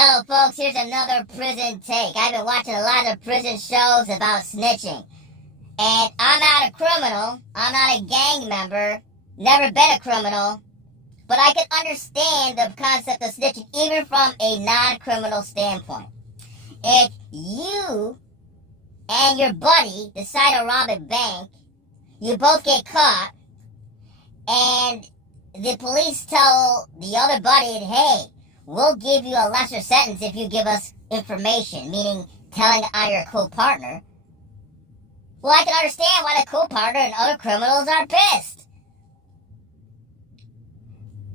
Hello folks, here's another prison take. I've been watching a lot of prison shows about snitching. And I'm not a criminal, I'm not a gang member, never been a criminal, but I can understand the concept of snitching even from a non-criminal standpoint. If you and your buddy decide to rob a bank, you both get caught, and the police tell the other buddy, hey, we'll give you a lesser sentence if you give us information, meaning telling on your co-partner. Well, I can understand why the co-partner and other criminals are pissed.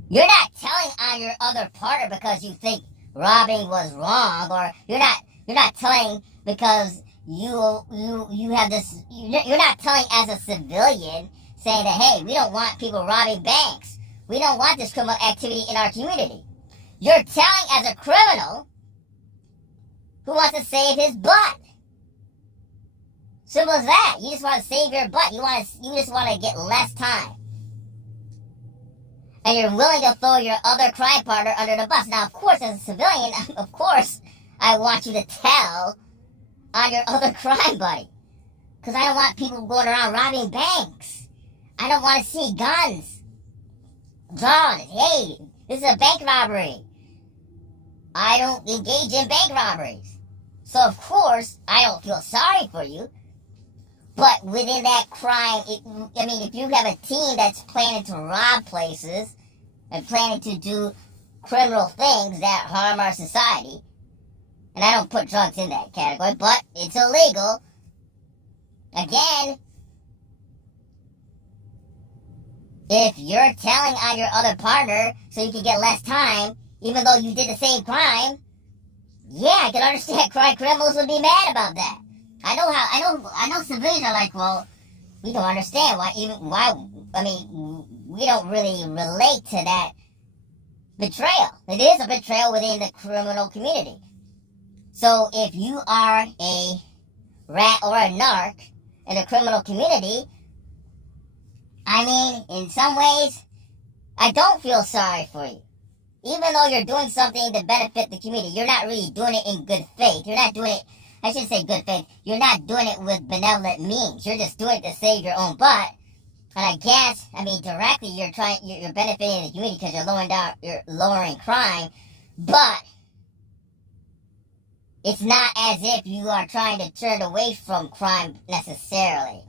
You're not telling on your other partner because you think robbing was wrong, or you're not telling because you have this. You're not telling as a civilian saying that, hey, we don't want people robbing banks. We don't want this criminal activity in our community. You're telling as a criminal who wants to save his butt. Simple as that. You just want to save your butt. You just want to get less time. And you're willing to throw your other crime partner under the bus. Now, of course, as a civilian, of course, I want you to tell on your other crime buddy. Because I don't want people going around robbing banks. I don't want to see guns drawn. Hey, this is a bank robbery. I don't engage in bank robberies. So, of course, I don't feel sorry for you. But within that crime, if you have a team that's planning to rob places and planning to do criminal things that harm our society, and I don't put drugs in that category, but it's illegal, again, if you're telling on your other partner so you can get less time, even though you did the same crime, yeah, I can understand criminals would be mad about that. I know civilians are like, well, we don't understand we don't really relate to that betrayal. It is a betrayal within the criminal community. So if you are a rat or a narc in the criminal community, in some ways, I don't feel sorry for you. Even though you're doing something to benefit the community, you're not really doing it in good faith. You're not doing it, I shouldn't say good faith, you're not doing it with benevolent means. You're just doing it to save your own butt. And I guess, directly you're benefiting the community because you're lowering crime. But it's not as if you are trying to turn away from crime necessarily.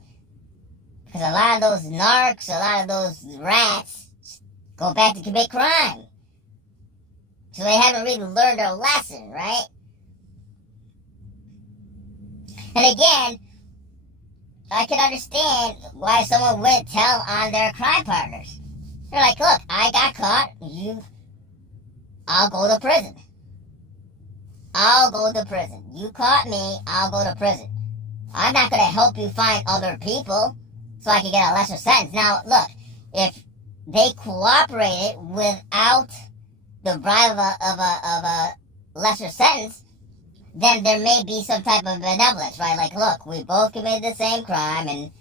Because a lot of those narcs, a lot of those rats go back to commit crime. So they haven't really learned their lesson, right? And again, I can understand why someone wouldn't tell on their crime partners. They're like, look, I got caught, I'll go to prison. I'll go to prison. You caught me, I'll go to prison. I'm not going to help you find other people so I can get a lesser sentence. Now, look, if they cooperated without the bribe of a lesser sentence, then there may be some type of benevolence, right? Like, look, we both committed the same crime, and,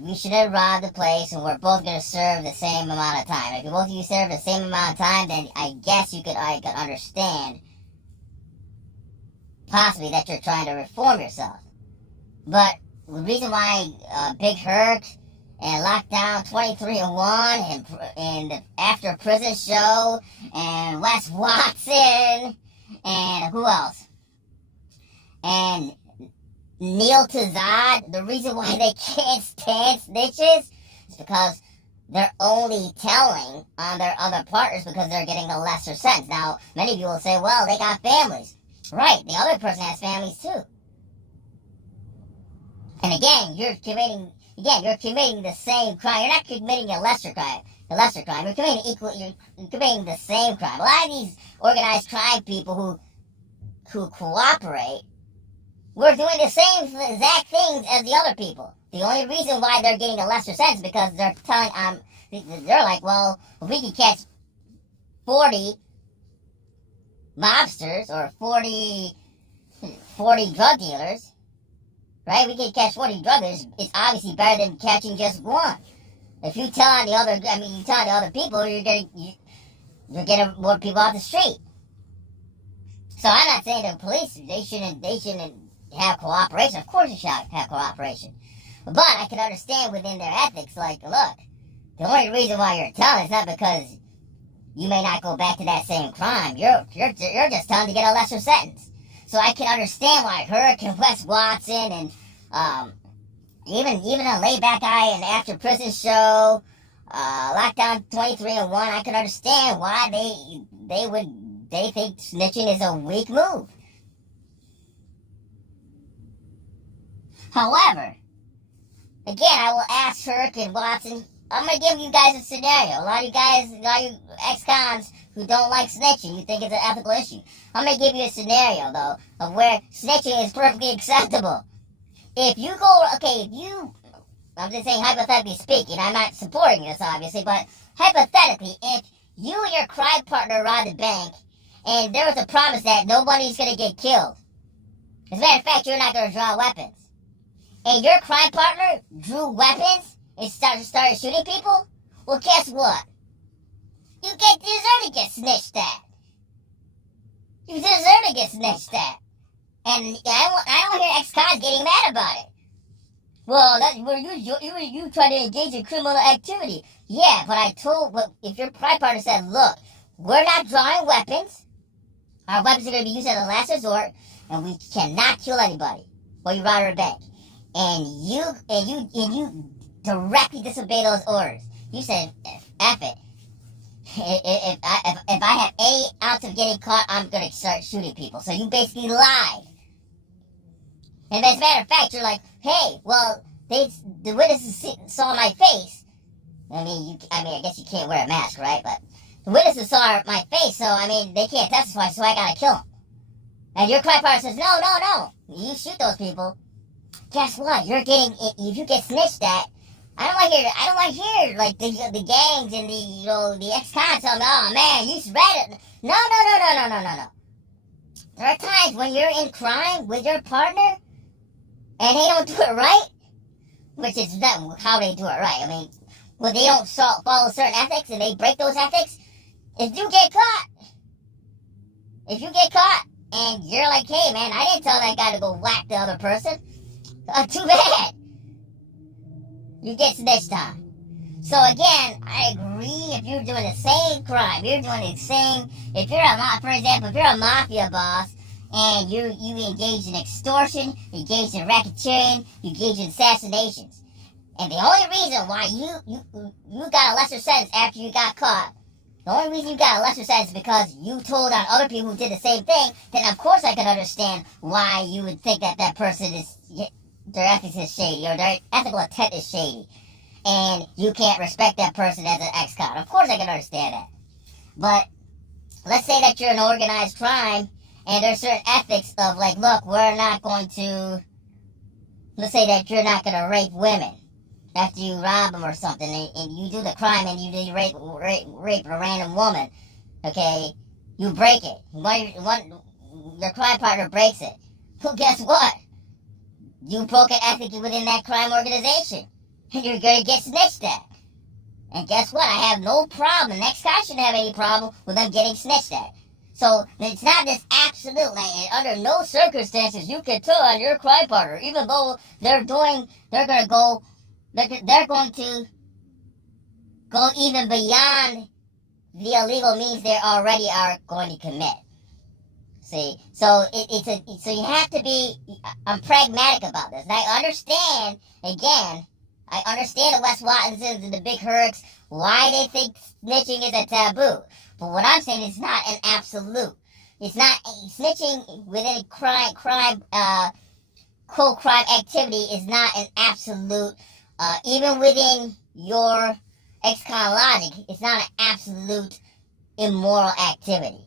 we should have robbed the place, and we're both going to serve the same amount of time. If both of you serve the same amount of time, then I guess I could understand possibly that you're trying to reform yourself. But the reason why Big Hurt and Lockdown 23-1 and the After Prison Show and Wes Watson and who else? And Neil Tazad, the reason why they can't stand snitches is because they're only telling on their other partners because they're getting a lesser sentence. Now, many people will say, well, they got families. Right, the other person has families too. And again, you're committing the same crime. You're not committing a lesser crime. You're committing the same crime. A lot of these organized crime people who cooperate, we're doing the same exact things as the other people. The only reason why they're getting a lesser sentence because they're telling they're like, well, if we can catch 40 mobsters or 40 drug dealers, right? We can catch 40 drug dealers. It's obviously better than catching just one. If you tell on the other, you tell on the other people, you're getting more people off the street. So I'm not saying the police, they shouldn't have cooperation. Of course they should have cooperation. But I can understand within their ethics, like, look, the only reason why you're telling is not because you may not go back to that same crime. You're just telling to get a lesser sentence. So I can understand why Hurricane Wes Watson and even a laid back guy in the After Prison show, Lockdown 23-1, I can understand why they think snitching is a weak move. However, again, I will ask Hurricane Watson, I'm going to give you guys a scenario. A lot of you ex-cons who don't like snitching, you think it's an ethical issue. I'm going to give you a scenario, though, of where snitching is perfectly acceptable. I'm just saying hypothetically speaking, I'm not supporting this, obviously, but hypothetically, if you and your crime partner robbed a bank, and there was a promise that nobody's going to get killed, as a matter of fact, you're not going to draw weapons, and your crime partner drew weapons and started shooting people, well, guess what? You deserve to get snitched at. You deserve to get snitched at. And I don't hear ex-cons getting mad about it. Well, that's where you try to engage in criminal activity. Yeah, but if your crime partner said, look, we're not drawing weapons. Our weapons are going to be used as a last resort, and we cannot kill anybody while you rob a bank. And you directly disobey those orders. You said, F it. If I have any ounce of getting caught, I'm going to start shooting people. So you basically lied. And as a matter of fact, you're like, hey, well, the witnesses saw my face. I guess you can't wear a mask, right? But the witnesses saw my face, so, they can't testify, so I got to kill them. And your crime partner says, no. You shoot those people. Guess what? If you get snitched at, I don't want to hear like the gangs and the ex-cons tell me, oh man, you read it. No. There are times when you're in crime with your partner and they don't do it right, which is not how they do it right. When they don't follow certain ethics and they break those ethics, if you get caught and you're like, hey man, I didn't tell that guy to go whack the other person, too bad. You get snitched on. So again, I agree if you're doing the same crime, if you're a mafia boss and you engage in extortion, you engage in racketeering, you engage in assassinations, and the only reason why you got a lesser sentence after you got caught, the only reason you got a lesser sentence is because you told on other people who did the same thing, then of course I can understand why you would think that person their ethics is shady, or their ethical intent is shady, and you can't respect that person as an ex-con. Of course I can understand that. But let's say that you're an organized crime, and there's certain ethics of like, look, let's say that you're not going to rape women after you rob them or something, and you do the crime and you rape a random woman, okay? You break it. Your crime partner breaks it. Well, guess what? You broke an ethic within that crime organization, and you're going to get snitched at. And guess what? I have no problem. The next guy shouldn't have any problem with them getting snitched at. So it's not this absolute, like, under no circumstances you can tell on your crime partner, even though they're going to go even beyond the illegal means they already are going to commit. See, so so you have to be. I'm pragmatic about this. And I understand the Wes Watsons and the Big Hurks, why they think snitching is a taboo. But what I'm saying is not an absolute. It's not snitching within crime activity is not an absolute. Even within your ex-con logic, it's not an absolute immoral activity.